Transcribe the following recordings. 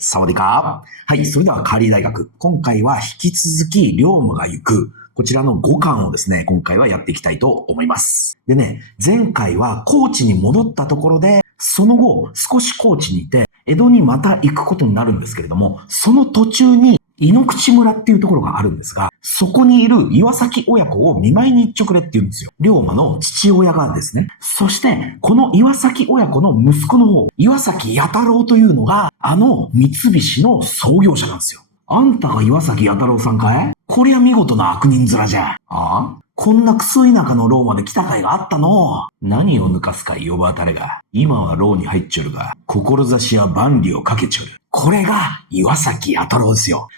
サワディカー。はい、それではカーリー大学。今回は引き続き、龍馬が行く、こちらの5巻をですね、今回はやっていきたいと思います。でね、前回は高知に戻ったところで、その後、少し高知にいて、江戸にまた行くことになるんですけれども、その途中に、井ノ口村っていうところがあるんですが、そこにいる岩崎親子を見舞いに行っちょくれって言うんですよ。龍馬の父親がですね。そして、この岩崎親子の息子の方、岩崎弥太郎というのが、三菱の創業者なんですよ。あんたが岩崎弥太郎さんかい？こりゃ見事な悪人面じゃ。こんなクソ田舎の牢まで来た甲斐があったの。何を抜かすかい呼ばあたれが。今は牢に入っちょるが、志は万里をかけちょる。これが岩崎弥太郎ですよ。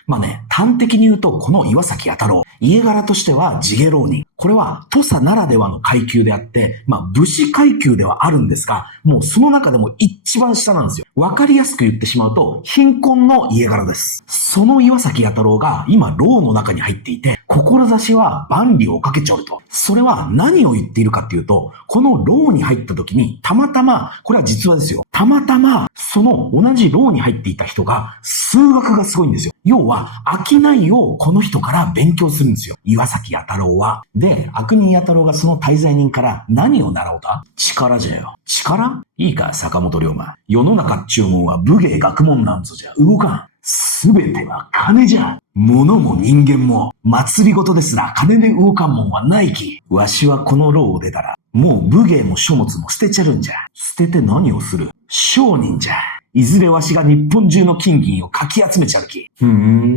端的に言うと、この岩崎弥太郎、家柄としては地下浪人。これは土佐ならではの階級であって、武士階級ではあるんですが、もうその中でも一番下なんですよ。わかりやすく言ってしまうと、貧困の家柄です。その岩崎弥太郎が今牢の中に入っていて、志は万里をかけちょると。それは何を言っているかっていうと、この牢に入った時に、たまたま、これは実話ですよ。たまたま、その同じ牢に入っていた人が、数学がすごいんですよ。要は、商いをこの人から勉強するんですよ。岩崎弥太郎は。で、悪人弥太郎がその滞在人から何を習おうか？力じゃよ。力？いいか、坂本龍馬。世の中っちゅうもんは武芸学問なんぞじゃ動かん。すべては金じゃ。物も人間も、祭りごとですら金で動かんもんはないき。わしはこの牢を出たら、もう武芸も書物も捨てちゃるんじゃ。捨てて何をする？商人じゃ。いずれわしが日本中の金銀をかき集めちゃるき。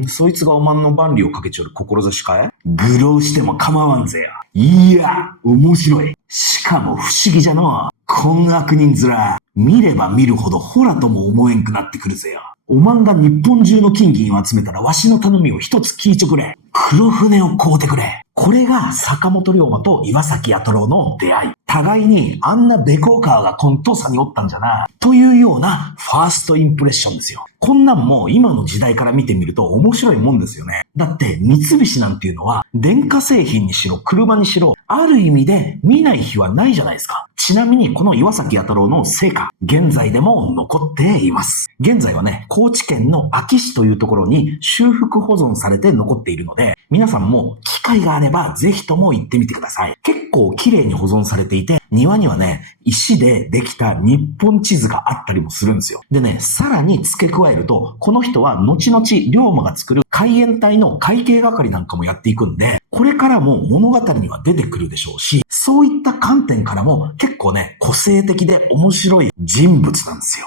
そいつがおまんの万里をかけちょる志かい？愚弄しても構わんぜよ。いや、面白い。しかも不思議じゃの。こん悪人面、見れば見るほどほらとも思えんくなってくるぜよ。おまんが日本中の金銀を集めたらわしの頼みを一つ聞いちょくれ。黒船を買うてくれ。これが坂本龍馬と岩崎弥太郎の出会い。互いにあんなベコーカーがこんとさにおったんじゃな。というようなファーストインプレッションですよ。こんなんも今の時代から見てみると面白いもんですよね。だって三菱なんていうのは電化製品にしろ車にしろある意味で見ない日はないじゃないですか。ちなみにこの岩崎弥太郎の成果、現在でも残っています。現在はね、高知県の安芸市というところに修復保存されて残っているので、皆さんも機会があればぜひとも行ってみてください。結構綺麗に保存されていて、庭にはね、石でできた日本地図があったりもするんですよ。でね、さらに付け加えると、この人は後々龍馬が作る海援隊の会計係なんかもやっていくんで、これからも物語には出てくるでしょうし、そういった観点からも結構ね、個性的で面白い人物なんですよ。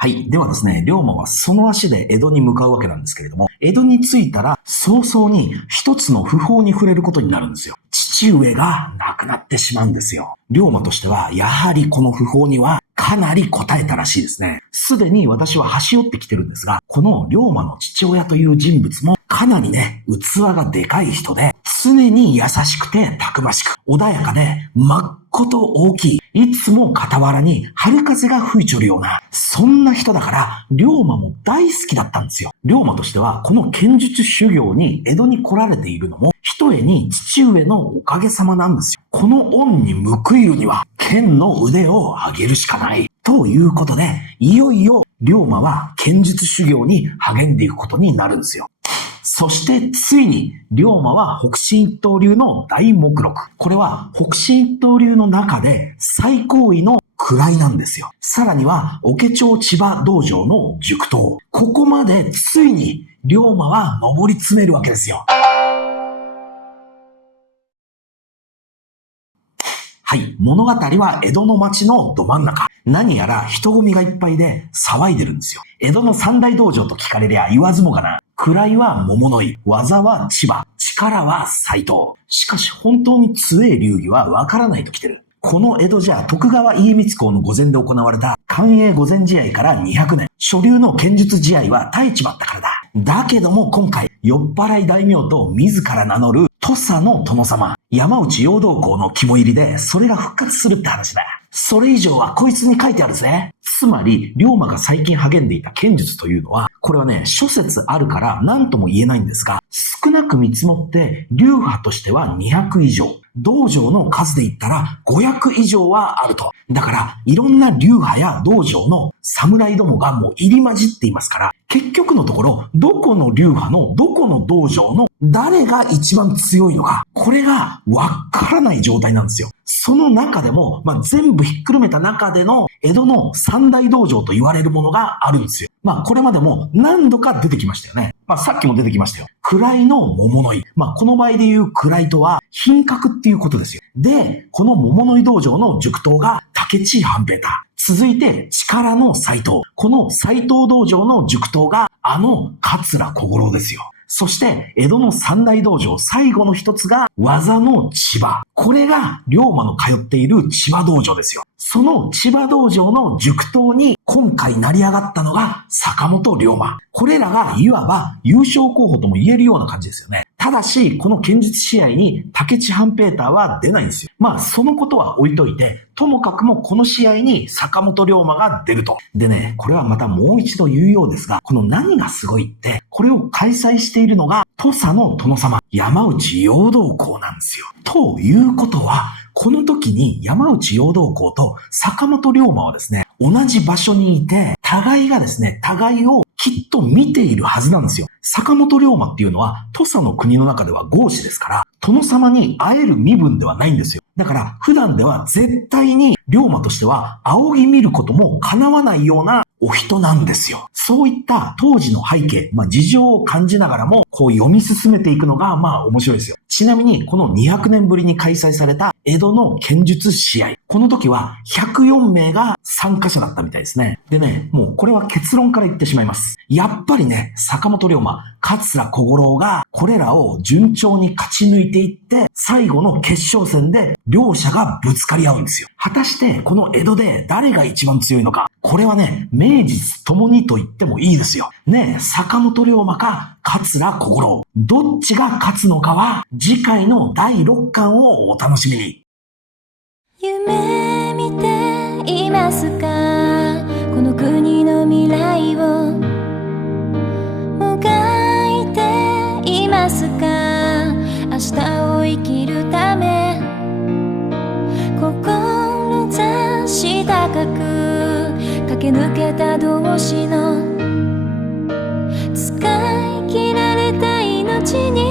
はい。ではですね、龍馬はその足で江戸に向かうわけなんですけれども、江戸に着いたら早々に一つの訃報に触れることになるんですよ。父上が亡くなってしまうんですよ。龍馬としては、やはりこの訃報にはかなり応えたらしいですね。すでに私は端折ってきてるんですが、この龍馬の父親という人物もかなりね、器がでかい人で、常に優しくてたくましく、穏やかで、まっこと大きい、いつも傍らに春風が吹いちょるような、そんな人だから、龍馬も大好きだったんですよ。龍馬としては、この剣術修行に江戸に来られているのも、ひとえに父上のおかげさまなんですよ。この恩に報いるには、剣の腕を上げるしかない。ということで、いよいよ龍馬は剣術修行に励んでいくことになるんですよ。そしてついに龍馬は北辰一刀流の大目録。これは北辰一刀流の中で最高位の位なんですよ。さらには桶町千葉道場の塾頭。ここまでついに龍馬は上り詰めるわけですよ。はい。物語は江戸の町のど真ん中。何やら人混みがいっぱいで騒いでるんですよ。江戸の三大道場と聞かれりゃ言わずもがな。位は桃の井、技は千葉、力は斎藤。しかし本当に強い流儀はわからないと来てる。この江戸じゃ徳川家光公の御前で行われた寛永御前試合から200年。初流の剣術試合は耐えちまったからだ。だけども今回、酔っ払い大名と自ら名乗る土佐の殿様、山内陽道公の肝入りで、それが復活するって話だ。それ以上はこいつに書いてあるぜ。つまり、龍馬が最近励んでいた剣術というのは、これはね、諸説あるから何とも言えないんですが、少なく見積もって流派としては200以上。道場の数で言ったら500以上はあると。だから、いろんな流派や道場の侍どもがもう入り混じっていますから、結局のところ、どこの流派のどこの道場の誰が一番強いのか、これがわからない状態なんですよ。その中でも、全部ひっくるめた中での江戸の三大道場と言われるものがあるんですよ。これまでも何度か出てきましたよね。さっきも出てきましたよ。位の桃の井。この場合で言う位とは品格っていうことですよ。で、この桃の井道場の塾頭が竹地半平太。続いて力の斎藤。この斎藤道場の塾頭が桂小五郎ですよ。そして、江戸の三大道場最後の一つが技の千葉。これが龍馬の通っている千葉道場ですよ。その千葉道場の塾頭に今回成り上がったのが坂本龍馬。これらがいわば優勝候補とも言えるような感じですよね。ただし、この剣術試合に竹地半平太は出ないんですよ。そのことは置いといて、ともかくもこの試合に坂本龍馬が出ると。でね、これはまたもう一度言うようですが、この何がすごいって、これを開催しているのが土佐の殿様、山内陽道公なんですよ。ということは、この時に山内陽道公と坂本龍馬はですね、同じ場所にいて、互いをきっと見ているはずなんですよ。坂本龍馬っていうのは、土佐の国の中では豪士ですから、殿様に会える身分ではないんですよ。だから、普段では絶対に龍馬としては、仰ぎ見ることも叶わないようなお人なんですよ。そういった当時の背景、事情を感じながらも、こう読み進めていくのが、面白いですよ。ちなみに、この200年ぶりに開催された江戸の剣術試合。この時は104名が参加者だったみたいですね。でね、もうこれは結論から言ってしまいます。やっぱりね、坂本龍馬、桂小五郎がこれらを順調に勝ち抜いていって、最後の決勝戦で両者がぶつかり合うんですよ。果たしてこの江戸で誰が一番強いのか。これはね、名実ともにと言ってもいいですよ。ねえ、坂本龍馬か桂小五郎。どっちが勝つのかは次回の第6巻をお楽しみに。夢見ていますか？この国の未来をもがいていますか？明日を生きるため志高く駆け抜けた同士の使い切られた命に